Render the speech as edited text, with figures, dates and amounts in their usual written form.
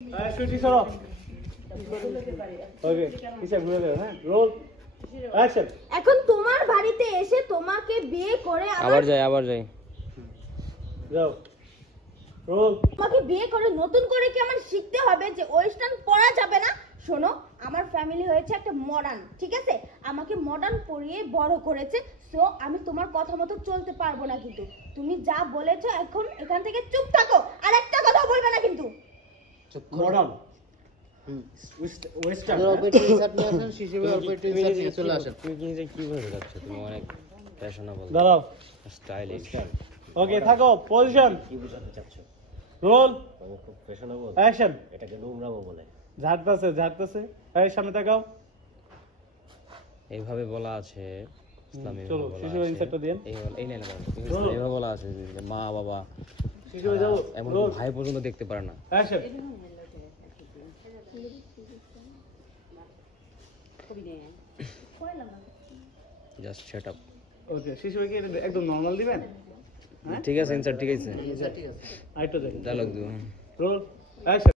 সুইটি সরো। ওকে হিসাব ঘুরে দাও। হ্যাঁ রোল অ্যাকশন। এখন তোমার বাড়িতে এসে তোমাকে বিয়ে করে আবার যাই যাও রোল। তোমাকে বিয়ে করে নতুন করে কি আমার শিখতে হবে যে ওয়েস্টার্ন পরা যাবে না? শোনো, আমার ফ্যামিলি হয়েছে একটা মডার্ন, ঠিক আছে? আমাকে মডার্ন পরিয়ে বড় করেছে, সো আমি তোমার কথা মতো চলতে পারবো না। কিন্তু তুমি যা বলেছো এখন এখান থেকে চুপ থাকো, আর একটা কথা বলবে না কিন্তু। মডার্ন ওয়েস্টার্ন অপারেটিং সেট নিয়ে আসেন, শিশির অপারেটিং সেট নিয়ে চলে আসেন। তুমি নিজে কি বলে যাচ্ছ? তুমি অনেক ফ্যাশনেবল, দাঁড়াও। স্টাইলিশ। ওকে থাকো, পজিশন কি বোঝাতে চাচ্ছ? রোল আমি খুব ফ্যাশনেবল, অ্যাকশন। এটাকে নোংরামো বলে। ঝাড়তেছে এই সামনে তাকাও। এইভাবে বলা আছে ইসলামে, চলো, শিশু ইনসার্টটা দিন। এই না এইভাবে বলা আছে যে মা বাবা শিশু যাও এমন রোল ভাই পর্যন্ত দেখতে পারে না। Action. Just set up. Okay শিশু কি একদম নরমাল দিবেন? ঠিক আছে ইনসার্ট, ঠিক আছে ঠিক আছে। আরেকটু দেখেন ডায়লগ দিও। Roll action.